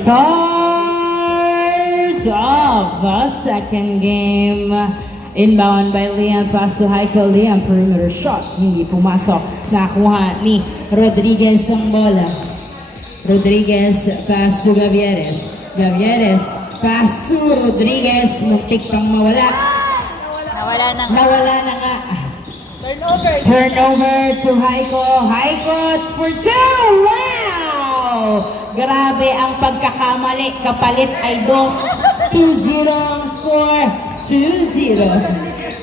start of the second game. Inbound by Liam, pass to Haiko. Liam, perimeter shot. Hindi pumasok. Nakuha ni Rodriguez ang bola. Rodriguez, pass to Gavieres. Gavieres, pass to Rodriguez. Muntik pang mawala. Nawala na nga. Turnover to Haiko. Haiko for two. Wow! Grabe ang pagkakamali. Kapalit ay 2. 2-0 ang score. 2-0.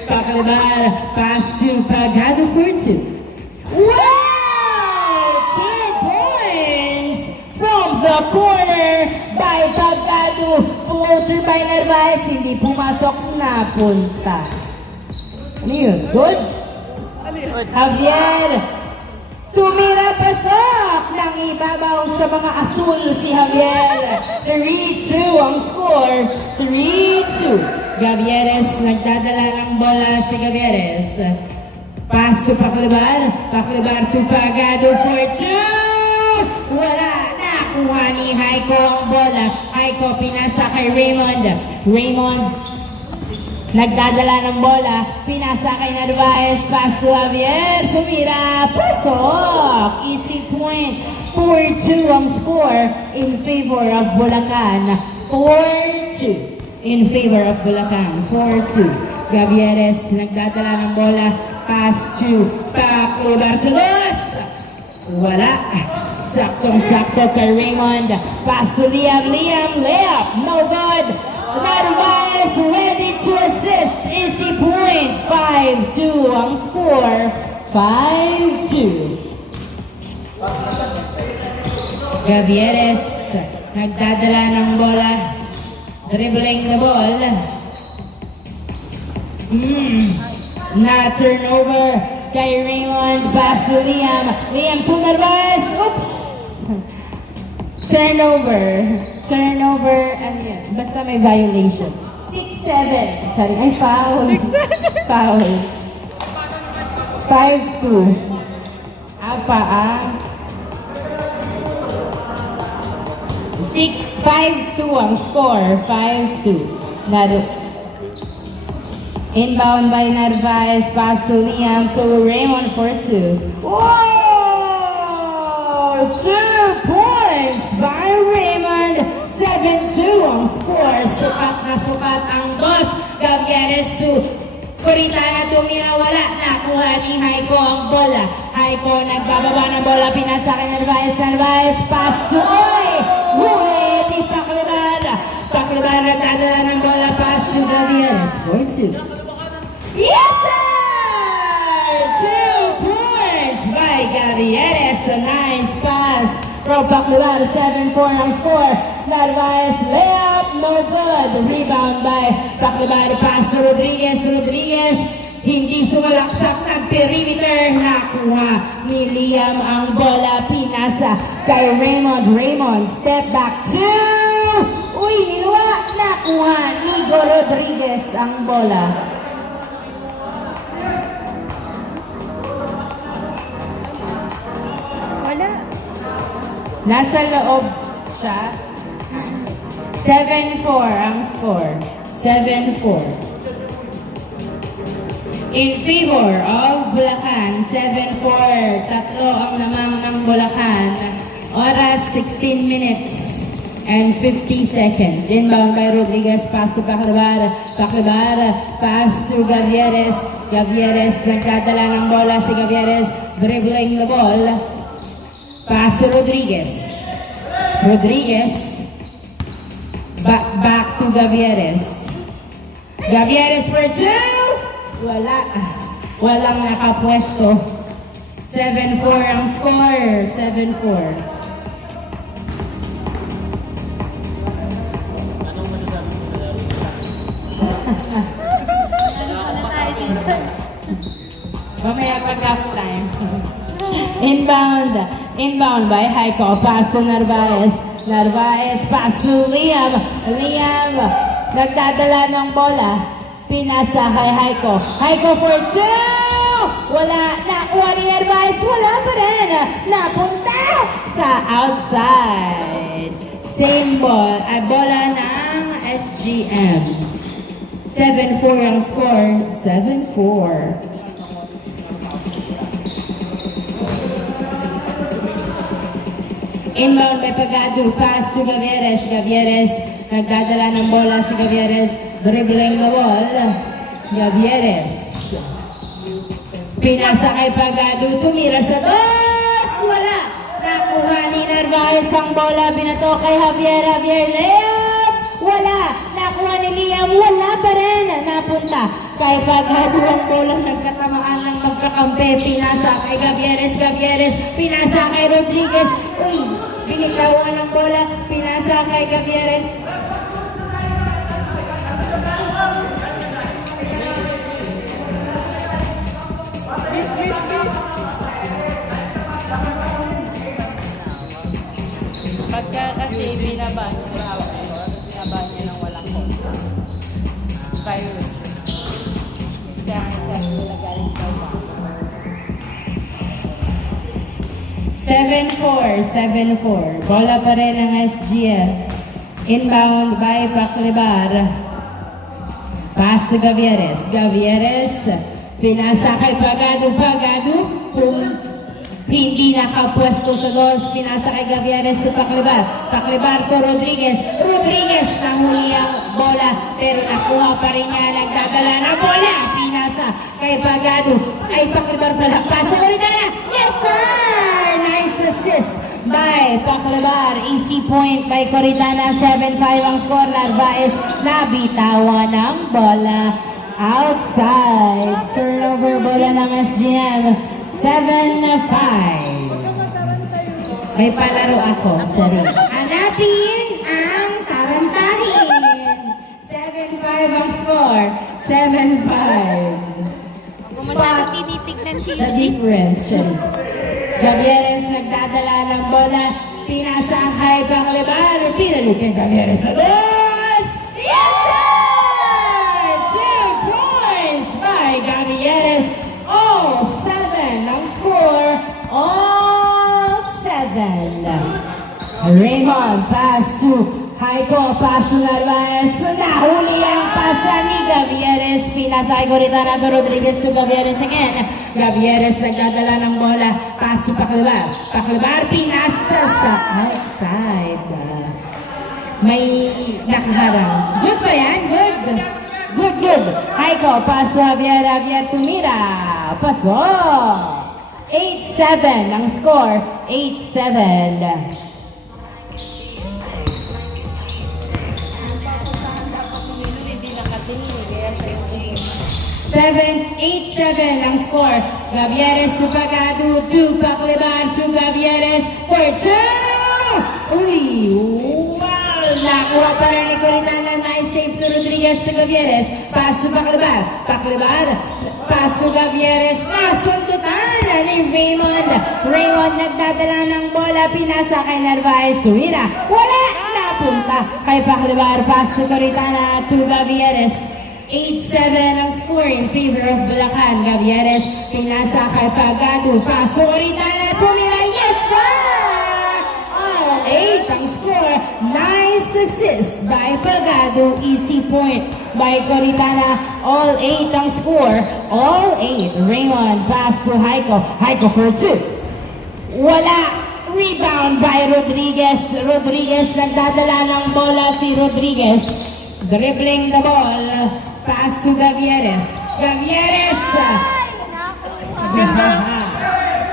Pakalibar. Pass to Pagado for 2. Wow! 2 points from the corner by Pagado. Floater by Narvaez. Hindi pumasok na punta. Ano yun? Good? Javier. Tumira pasok ng ibabaw sa mga asul si Javier. 3-2 ang score. 3-2. Gavieres, nagdadala ng bola si Gavieres. Pass to Paklibar. Paklibar to Pagado for 2. Wala. Nakuha ni Haiko ang bola. Haiko pinasa kay Raymond. Raymond nagdadala ng bola. Pinasa kay Narvaez. Pass to Javier. Tumira. Pasok. Easy point. 4-2 ang score in favor of Bulacan. 4-2 in favor of Bulacan. 4-2. Gavieres nagdadala ng bola. Pass to Paco Barcelos. Wala. Saktong-sakto kay Raymond. Pass to Liam. Liam. Layup. No good. Narvaez ready to assist. Easy point. 5-2 ang score. 5-2. Gavieres nagdadala ng bola. Dribbling the ball. Na turnover kay Raymond. Pass to Liam. Liam to Narvaez. Oops! Turnover. Turnover. Ano yan? Basta may violation. 6-7. Sorry. Ay, foul. Foul. 5-2. Apa, 5-2 ang score. 5-2. Inbound by Narvaez. Pass to Liam to Raymond for 2. Whoa! 2 points by Raymond. 7-2 ang score. Sukat na sukat ang boss. Gavieres to Puritana. Tumira. Wala. Nakuha ni Haiko ang bola. Haiko nagbababa ng bola. Pinasa kay Narvaez. Narvaez. Pass to Oy! Huli ni Paklibar. Paklibar nagdadala ng bola. Pass to Gavieres for 2. Yes, sir! 2 points by Gavieres. A nice pass from Paklibar. 7-4 ang score. Narvaez layup, no good. Rebound by Paklibar. Pass to Rodriguez. Rodriguez hindi sumalaksak ng perimeter. Nakuha ni Liam ang bola. Pinasa kay Raymond. Raymond step back 2. Uy, niluwa. Nakuha ni Rodriguez ang bola. Nasa loob siya. 7-4 ang score. 7-4. In favor of Bulacan. 7-4. Tatlo ang lamang ng Bulacan. Oras 16 minutes and 50 seconds. Inbound by Rodriguez. Pass to Paklibar. Paklibar. Pass to Gavieres. Gavieres nagdadala ng bola si Gavieres. Dribbling the ball. Pass to Rodriguez. Rodriguez. Back to Gavieres. Gavieres for 2. Wala. Walang nakapwesto. 7-4 ang score. 7-4. Mamaya pag half time. Inbound by Haiko. Pass to Narvaez. Narvaez. Pass to Liam. Liam. Nagdadala ng bola. Pinasa kay Haiko. Haiko for 2. Wala. Nakuha ni Narvaez. Wala pa rin. Napunta sa outside. Same ball, ay bola ng SGM. 7-4 ang score. 7-4. Inbound by Pagadu, pass to Gavieres. Gavieres, nagdadala ng bola si Gavieres, dribbling the ball. Gavieres. Pinasa kay Pagadu, tumira sa dos! Wala! Nakuha ni Narvaez ang bola, binato kay Javier. Javier, layup! Wala! Nakuha ni Liam, wala pa rin! Napunta kay Pagadu ang bola, nagkatamaan ng magkakampi. Pinasa kay Gavieres. Gavieres, pinasa kay Rodriguez. Uy! Binitawan ng bola, pinasa kay Gavieres. Pagka kasi binaba niya, hawak niya, tapos binaba niya ng walang kontra. Violation. Siya nagaling sa iba. 7-4. Bola pa rin ang SGF. Inbound by Paclibar. Pass to Gavieres. Gavieres, pinasa kay Pagadu. Pagadu, kung hindi nakapwesto sa dos, pinasa kay Gavieres to Paclibar. Paclibar to Rodriguez. Rodriguez, nahuli ang bola, pero nakuha pa rin niya, nagdadala na bola. Pinasa kay Pagadu. Ay, Paclibar pala. Pasa ko rin na. Yes, sir! Nice assist by Paclibar. Easy point by Coritana. 7-5 ang score. Narvaez, nabitawan ng bola. Outside. Turnover bola ng SGM. 7-5. May palaro ako. Sorry. Hanapin ang tarantahin. 7-5 ang score. 7-5. Kung masyadong tinitignan si The difference, Chelsea. Gavieres nagdadala ng bola. Pinasa kay Paclibar. Pinalit kay Gavieres sa dos. Yes, sir! 2 points by Gavieres. All 7 ang score. All 7. Raymond, pass to Haiko, pass to Narvaez. Nahuli ang pasa ni Gavieres. Pinasa kay Coritana to Rodriguez to Gavieres again. Gavieres nagdadala ng bola. Pass to Paclibar. Paclibar, pinasa sa outside. May nakaharang. Good pa yan? Good. Good. Haiko, pass to Javier. Javier tumira. Paso. 8-7 ang score. 8-7. 8-7 ang score. Gavieres to Pagadu, to Paclibar, to Gavieres for 2! Uli! Wow! Nakuha pa rin ni Coritana. Nice save to Rodriguez to Gavieres. Pass to Paclibar. Paclibar, pass to Gavieres. Nasundutan ni Raymond. Raymond nagdadala ng bola. Pinasa kay Narvaez. Tumira. Wala! Napunta kay Paclibar. Pass to Coritana to Gavieres. 8-7 ang score in favor of Bulacan. Gavieres, pinasa kay Pagadu. Paso Coritana, tumira. Yes, sir! All 8 ang score. Nice assist by Pagadu. Easy point by Coritana. All 8 ang score. All 8. Raymond, pass to Haiko. Haiko for 2. Wala. Rebound by Rodriguez. Rodriguez, nagdadala ng bola si Rodriguez. Dribbling the ball. Pass to Gavieres. Gavieres!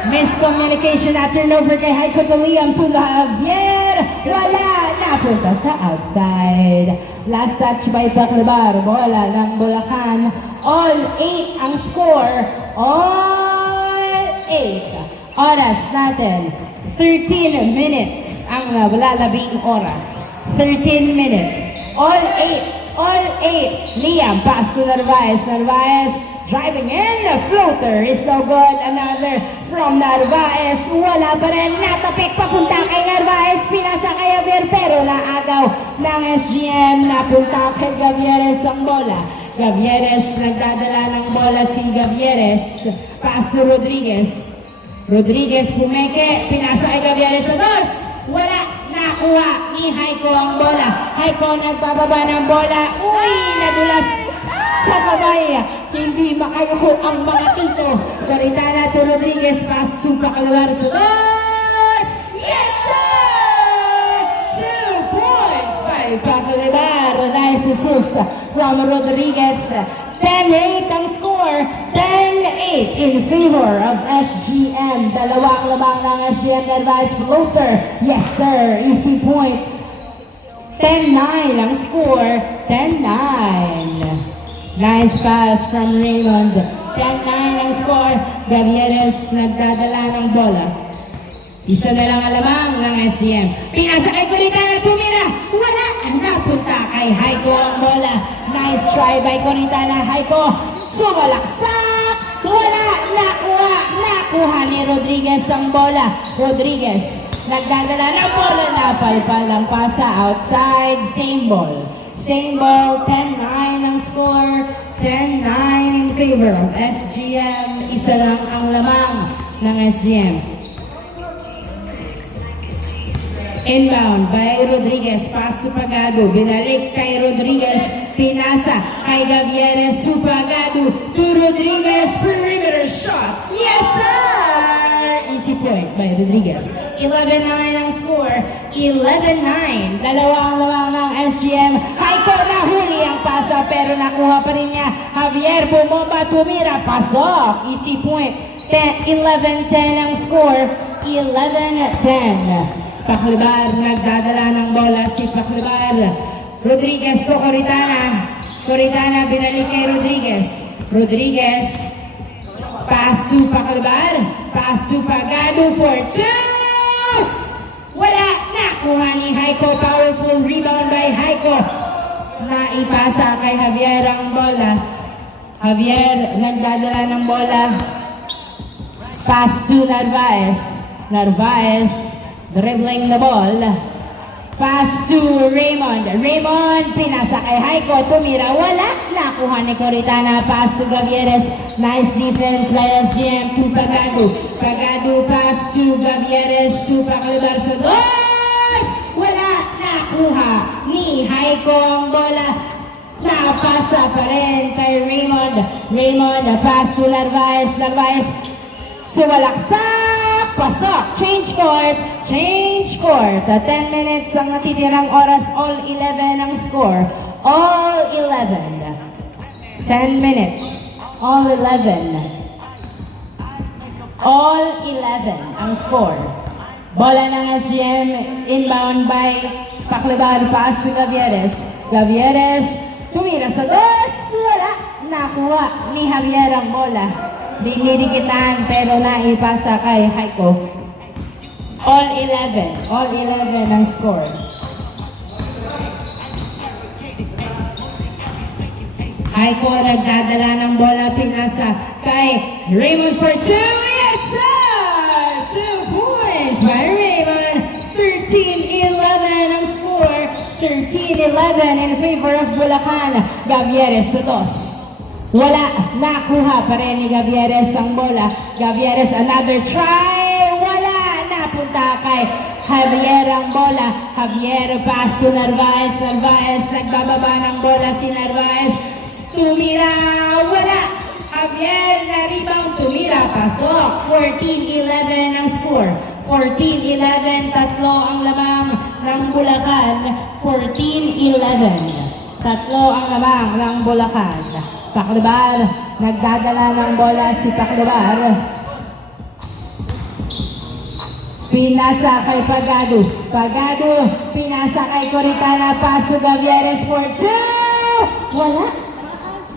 Miscommunication at turnover kay Haiko to Liam to Javier. Wala! Napunta sa outside. Last touch by Paclibar. Bola ng Bulacan. All 8 ang score. All 8. Oras natin. 13 minutes ang lalabing oras. 13 minutes. All 8. All 8. Liam, pass to Narvaez. Narvaez driving in. The floater is no good. Another from Narvaez. Wala pa rin. Natapik papunta kay Narvaez. Pinasa kay Javier pero naagaw ng SGM. Napunta kay Gavieres ang bola. Gavieres, nagdadala ng bola si Gavieres. Pass to Rodriguez. Rodriguez pumeke. Pinasa kay Gavieres sa dos. Wala. nakuha ni Haiko ang bola. Haiko nagbababa ng bola. Uy, nadulas sa kamay. Hindi makayuko ang mga tito. Coritana to Rodriguez, pass to Pacalabar sa dos. Yes, sir! 2 points by Pacalabar. Nice assist from Rodriguez. 10-8 ang score. 10-8 in favor of SGM. Dalawang lamang ng SGM Narvaez floater. Yes, sir. Easy point. 10-9 ang score. 10-9. Nice pass from Raymond. 10-9 ang score. Gavieres nagdadala ng bola. Isa na lang alamang ng SGM. Pinasa kay Coritana, tumira. Wala. Napunta kay Haiko ang bola. Nice try by Coritana. Haiko, sumalaksak. Wala. Nakuha ni Rodriguez ang bola. Rodriguez, nagdadala ng bola. Napalpal ang pasa. Outside. Same ball. 10-9 ang score. 10-9 in favor of SGM. Isa lang ang lamang ng SGM. Inbound by Rodriguez, pass to Pagado, binalik kay Rodriguez, pinasa kay Gavieres to Pagado, to Rodriguez, perimeter shot. Yes, sir! Easy point by Rodriguez. 11-9 ang score, 11-9. Dalawang lamang ng SGM. Haiko nahuli ang pasa pero nakuha pa rin niya. Javier bumomba, tumira, pasok. Easy point. 11-10 ang score, 11-10. Pacalabar, nagdadala ng bola si Pacalabar. Rodriguez to Coritana. Coritana, binalik kay Rodriguez. Rodriguez, pass to Pacalabar. Pass to Pagado for 2! Wala! Nakuha ni Haiko. Powerful rebound by Haiko. Naipasa kay Javier ang bola. Javier, nagdadala ng bola. Pass to Narvaez. Narvaez, dribbling the ball. Pass to Raymond. Raymond, pinasa kay Haiko. Tumira, wala. Nakuha ni Coritana. Pass to Gavieres. Nice defense by SGM to Pagado. Pagado, pass to Gavieres to Pacalabar sa dos. Wala. Nakuha ni Haiko ang bola. Napasa pa rin kay Raymond. Raymond, pass to Narvaez. Narvaez, sumalaksak. Pasok. Change court. Change court. 10 minutes ang natitirang oras. All 11 ang score. All 11. 10 minutes. All 11. All 11 ang score. Bola ng SGM. Inbound by Pacalabar. Pass to Gavieres. Gavieres, tumira sa dos. Wala. Nakuha ni Javier ang bola. Dinidikitan pero naipasa kay Haiko. All 11. All 11 ang score. Haiko nagdadala ng bola, pinasa kay Raymond for 2. Yes, sir! 2 points by Raymond. 13-11 ang score. 13-11 in favor of Bulacan. Gavieres sa dos. Wala, nakuha pa rin ni Gavieres ang bola. Gavieres, another try. Wala, napunta kay Javier ang bola. Javier, pass to Narvaez. Narvaez, nagbababa ng bola si Narvaez. Tumira, wala. Javier, na-rebound, tumira, pasok. 14-11 ang score. 14-11, tatlo ang lamang ng Bulacan. 14-11. Tatlo ang lamang ng Bulacan. Pacalabar, nagdadala ng bola si Pacalabar. Pinasa kay Pagado. Pagado, pinasa kay Coritana. Paso Gavieres for 2. Wala.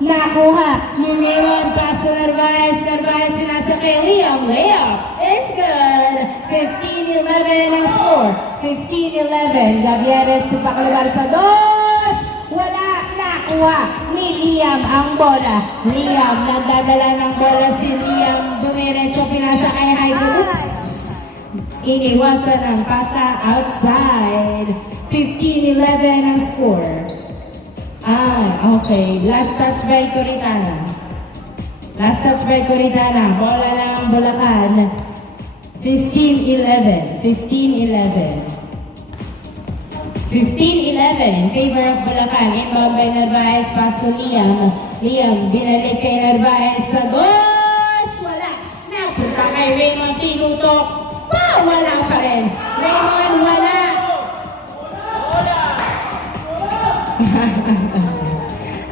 Nakuha ni Raymond. Paso Narvaez. Narvaez, pinasa kay Liam. Layup is good. 15-11 ang score. 15-11. Gavieres to Pacalabar sa dos. Wala. Nakuha ni Liam ang bola. Liam, nagdadala ng bola si Liam. Dumiretso, pinasa kay Haiko. Oops! Iniwasan ang pasa outside. 15-11 ang score. Okay. Last touch by Coritana. Last touch by Coritana. Bola lang ang Bulacan. 15-11. 15-11. 15-11 in favor of Bulacan. Inbound by Narvaez, pass to Liam. Liam, binalik kay Narvaez sa dos. Wala. Napunta kay Raymond Pinutok. Wala pa rin. Raymond, wala.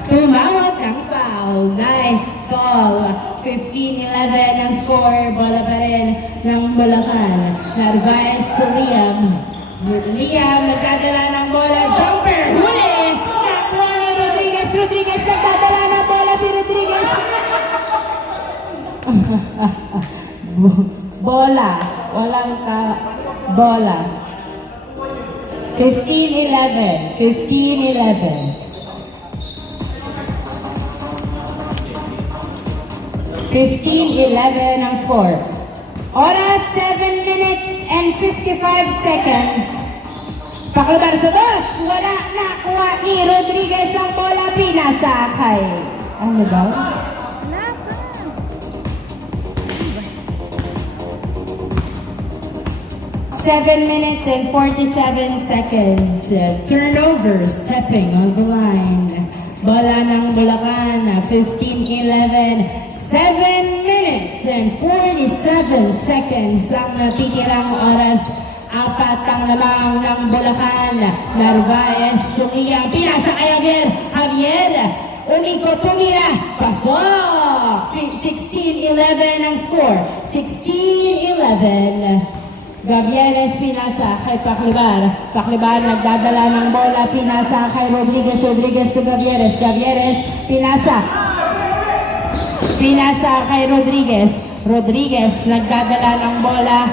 Tumawag ang foul. Nice call. 15-11 ang score. Bola pa rin ng Bulacan. Narvaez to Liam. Liam, nagdadala ng bola. Jumper! Huli! Nakuha ni Rodriguez. Rodriguez, nagdadala ng bola si Rodriguez. Bola. Walang bola. 15-11. 15-11. 15-11 ang score. Oras, 7 minutes and 55 seconds. Paklabar sa dos. Wala. Nakuha ni Rodriguez ang bola. Pinasakay. Ano ba? 7 minutes and 47 seconds. Turnover, stepping on the line. Bola ng Bulacan, 15-11. 7 minutes and 47 seconds ang natitirang oras. Apat ang lamang ng Bulacan. Narvaez, Tumiya, pinasa kay Javier. Javier, umiko, tumira, pasok. 16-11 ang score. 16-11. Gavieres, pinasa kay Paclibar. Paclibar, nagdadala ng bola. Pinasa kay Rodriguez. Rodriguez to Gavieres. Gavieres, pinasa. Pinasa kay Rodriguez. Rodriguez, nagdadala ng bola.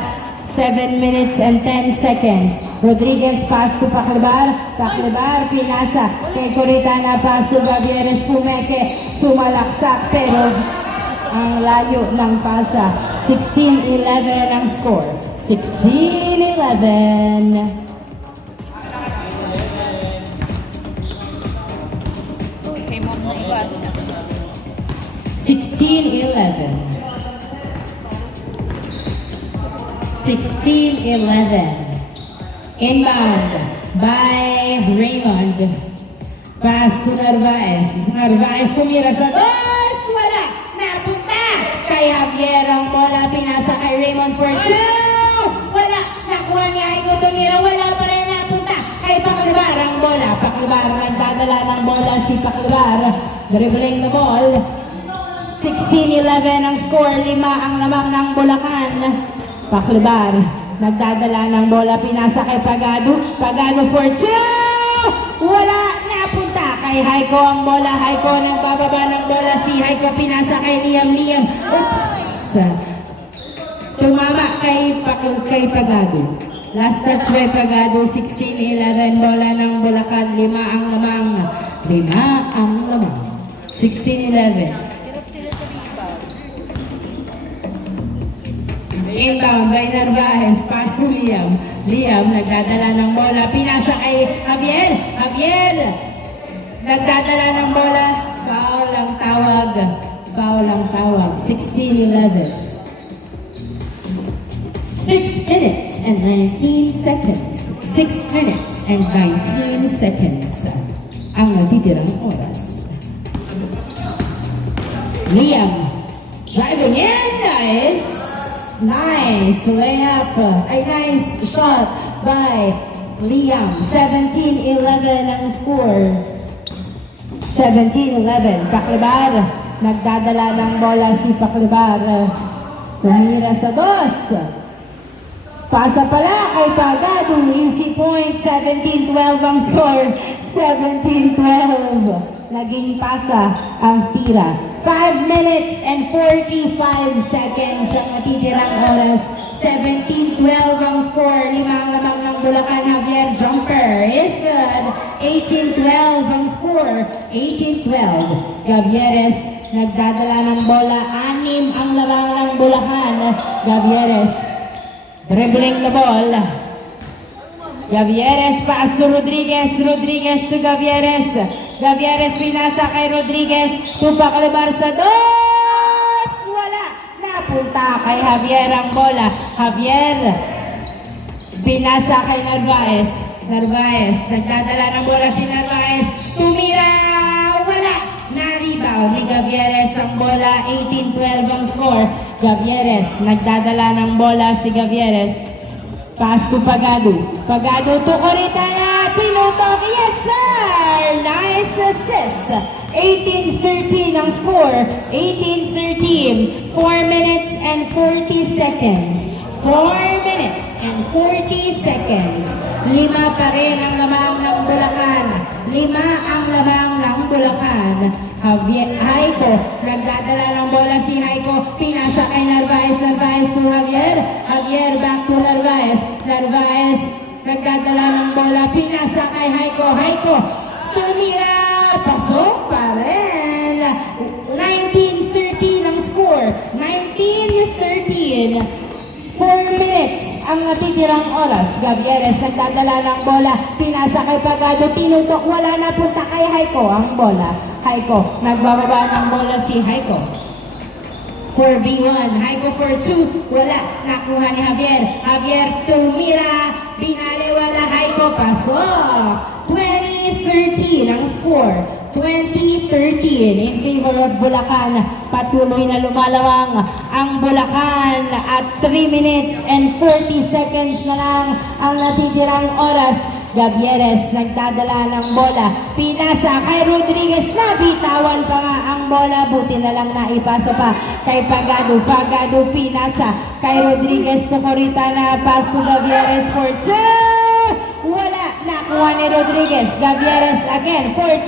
7 minutes and 10 seconds. Rodriguez, pass to Paclibar. Paclibar, pinasa kay Coritana. Pass to Gavieres. Pumeke, sumalaksak. Pero ang layo ng pasa. 16-11 ang score. 16-11. Okay, mo na iwas. 16-11. 16-11. Inbound by Raymond. Pass to Narvaez. Narvaez tumira sa dos. Wala. Napunta kay Javier ang bola. Pinasa kay Raymond for two. Wala. Nakuha ni Aiko tumira. Wala pa rin napunta kay Paclibar ang bola. Paclibar, nagdadala ng bola si Paclibar. Dribbling the ball. 16-11 ang score. 5 ang lamang ng Bulacan. Paclibar, nagdadala ng bola. Pinasa kay Pagado. Pagado for two. Wala. Napunta kay Haiko ang bola. Haiko nagbababa ng bola. Si Haiko pinasa kay Liam. Liam. Oops. Tumama kay Pagado. Last touch by Pagado. 16-11. Bola ng Bulacan. 5 ang lamang. 5 ang lamang. 16-11. Inbound by Narvaez. Pass to Liam. Liam, nagdadala ng bola. Pinasa kay Javier. Javier, nagdadala ng bola. Foul ang tawag. Foul ang tawag. 16-11. 6 minutes and 19 seconds. 6 minutes and 19 seconds. Ang natitirang oras. Liam, driving in. Nice layup. A nice shot by Liam. 17-11 ang score. 17-11. Paclibar. Nagdadala ng bola si Paclibar. Tumira sa dos. Pasa pala kay Pagado. Easy point. 17-12 ang score. 17-12. Naging pasa ang tira. 5 minutes and 45 seconds ang natitirang oras. 17-12 ang score. 5 ang lamang ng Bulacan. Javier jumper is good. 18-12 ang score. 18-12. Gavieres nagdadala ng bola. 6 ang lamang ng Bulacan. Gavieres dribbling the ball. Gavieres pass to Rodriguez. Rodriguez to Gavieres. Gavieres pinasa kay Rodriguez. Paclibar sa dos. Wala. Napunta kay Javier ang bola. Javier Pinasa kay Narvaez. Narvaez, nagdadala ng bola si Narvaez. Tumira! Wala! Na-rebound ni Gavieres ang bola. 18-12 ang score. Gavieres, nagdadala ng bola si Gavieres. Pass to Pagado. Pagado to Coritana. Pinutok. Yes, sir! Nice assist. 18-13 ang score. 18-13. 4 minutes and 40 seconds. 4 minutes and 40 seconds. 5 pa rin ang lamang ng Bulacan. 5 ang lamang ng Bulacan. Haiko, nagdadala ng bola si Haiko. Pinasa kay Narvaez. Narvaez to Javier. Javier back to Narvaez. Narvaez, nagdadala ng bola. Pinasa kay Haiko. Haiko, tumira. Pasok pa rin. 19-13 ang score. 19-13. 4 minutes ang natitirang oras. Gavieres nagdadala ng bola. Pinasa kay Pagado. Tinutok. Wala na. Punta kay Haiko ang bola. Haiko. Nagbababa ng bola si Haiko. 4v1. Haiko for 2. Wala. Nakuha ni Javier. Javier tumira. Binali. Wala. Haiko. Pasok. 20-13 ang score. 20-13 in favor of Bulacan. Patuloy na lumalawang ang Bulacan at 3 minutes and 40 seconds na lang ang natitirang oras. Gavieres nagdadala ng bola. Pinasa kay Rodriguez. Nabitawan pa nga ang bola. Buti na lang naipasa pa kay Pagado. Pagado pinasa kay Rodriguez to Coritana. Pass to Gavieres for 2. Wala. Nakuha ni Rodriguez. Gavieres again for 2.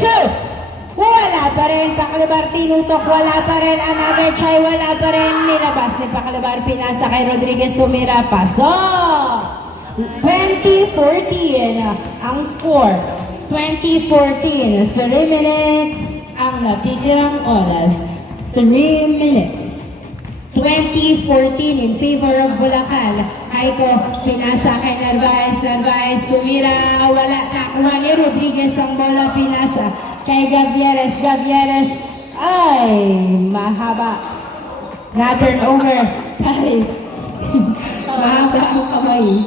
Wala pa rin. Paclibar tinutok. Wala pa rin. Another try. Wala pa rin. Nilabas ni Paclibar. Pinasa kay Rodriguez. Tumira. Pasok! 20-14 ang score. 20-14. 3 minutes ang natitirang oras. 3 minutes. 20-14 in favor of Bulacan. Haiko, pinasa kay Narvaez. Narvaez, tumira. Wala. Nakuha ni Rodriguez ang bola. Pinasa kay Gavieres. Gavieres, ay, mahaba. Na-turn over. Pare. Mahaba ang kamay.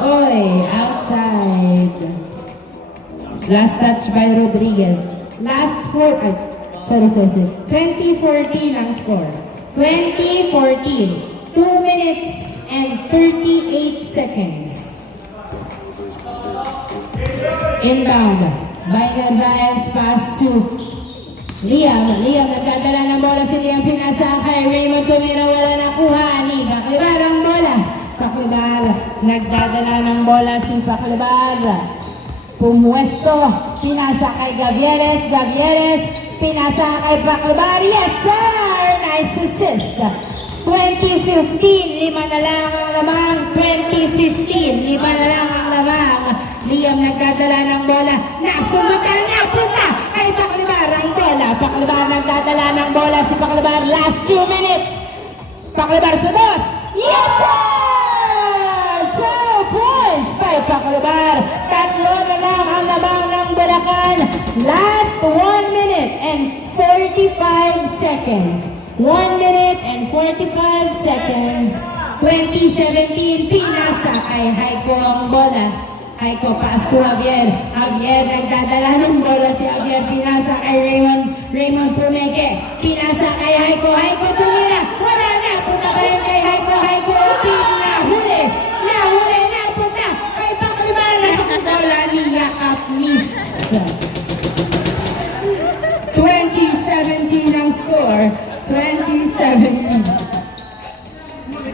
Oy, outside. Last touch by Rodriguez. Last 20-14 ang score. 20-14. 2 minutes and 38 seconds. Inbound. By Narvaez, pass to Liam. Liam, nagdadala ng bola si Liam. Pinasa kay Raymond Tumira. Wala nakuha ni Paclibar ang bola. Paclibar, nagdadala ng bola si Paclibar. Pumuesto, pinasa kay Gavieres. Gavieres, pinasa kay Paclibar. Yes, sir! Nice assist. 20-15, 5 na lang ang lamang. 20-15, 5 na lang ang lamang. Liam nagdadala ng bola. Nasumutan na, punta kay Paclibar ang bola. Paclibar nagdadala ng bola si Paclibar. Last 2 minutes. Paclibar sa dos. Yes, sir! 2 points kay Paclibar. 3 na lang ang labang ng Bulacan. Last 1 minute and 45 seconds. 1 minute and 45 seconds. 2017, pinasa kay Haiko ang bola. Haiko, pass to Javier. Javier, nagdadala ng bola si Javier. Pinasa kay Raymond. Raymond Pumeke. Pinasa kay Haiko. Haiko tumira. Wala na. Punta pa rin kay Haiko. Haiko, nahuli. Nahuli na. Punta kay Paclibar. Bola niya at miss. 2017 ang score. 2017.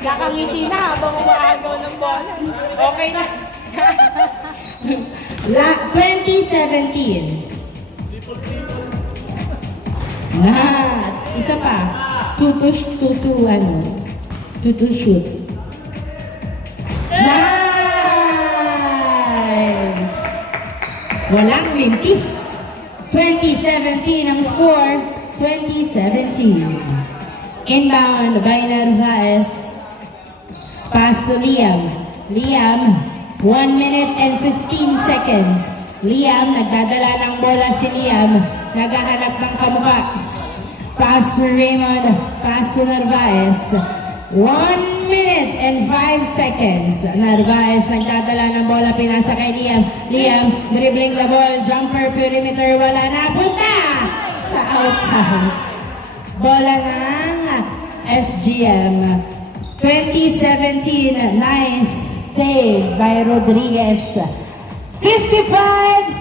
Kakangiti na habang umaagaw ng bola. Okay na. 2017. Lahat. Isa pa. To shoot. Nice! Walang limpis. 2017 ang score. 2017. Inbound by Narvaez. Pass to Liam. Liam, 1 minute and 15 seconds. Liam, nagdadala ng bola si Liam. Naghahanap ng kamukha. Pass to Raymond. Pass to Narvaez. 1 minute and 5 seconds. Narvaez nagdadala ng bola, pinasa kay Liam. Liam, dribbling the ball, jumper, perimeter, wala na. Punta sa outside. Bola ng SGM. 2017, nice save by Rodriguez. 55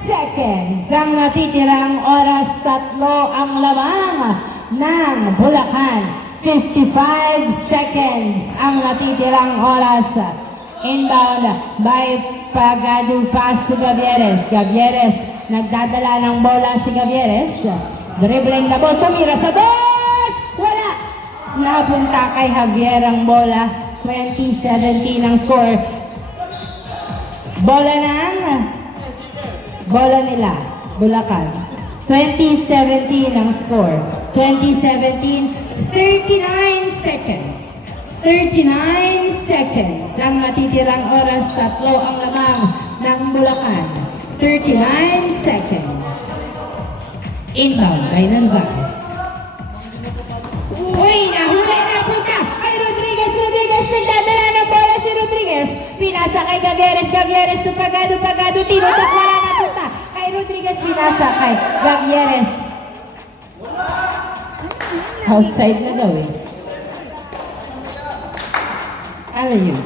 seconds ang natitirang oras, 3 ang lamang ng Bulacan. 55 seconds ang natitirang oras. Inbound by Pagado, pass to Gavieres. Gavieres, nagdadala ng bola si Gavieres. Dribbling the ball, tumira sa dos! Wala! Napunta kay Javier ang bola. 2017 ang score. Bola nila, Bulacan. 2017 ang score. 2017, 39 seconds. 39 seconds ang matitirang oras, 3 ang lamang ng Bulacan. 39 seconds. Inbound by Narvaez. Uy, nahuli na punta kay Rodriguez. Rodriguez, nagdadala ng bola si Rodriguez. Pinasa kay Gavieres. Gavieres to Pagado. Pagado, tinutok, wala na punta kay Rodriguez. Pinasa kay Gavieres. Outside na daw eh. Ano yun?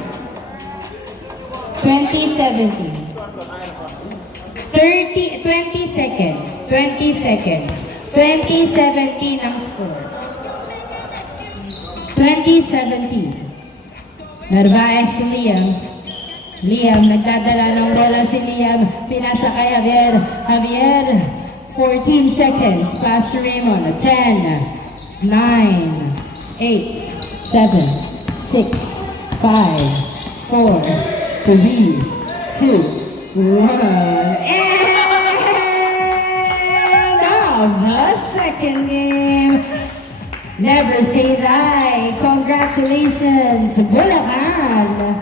2017. 20 seconds. 20 seconds. 2017 ang score. 2017. Narvaez si Liam. Liam, nagdadala ng bola si Liam. Pinasa kay Javier. Javier, 14 seconds. Pass to Raymond. 10, 9, 8, 7, 6, 5, 4, 3, 2, 1. End of the second game. Never say die. Congratulations, Bulacan.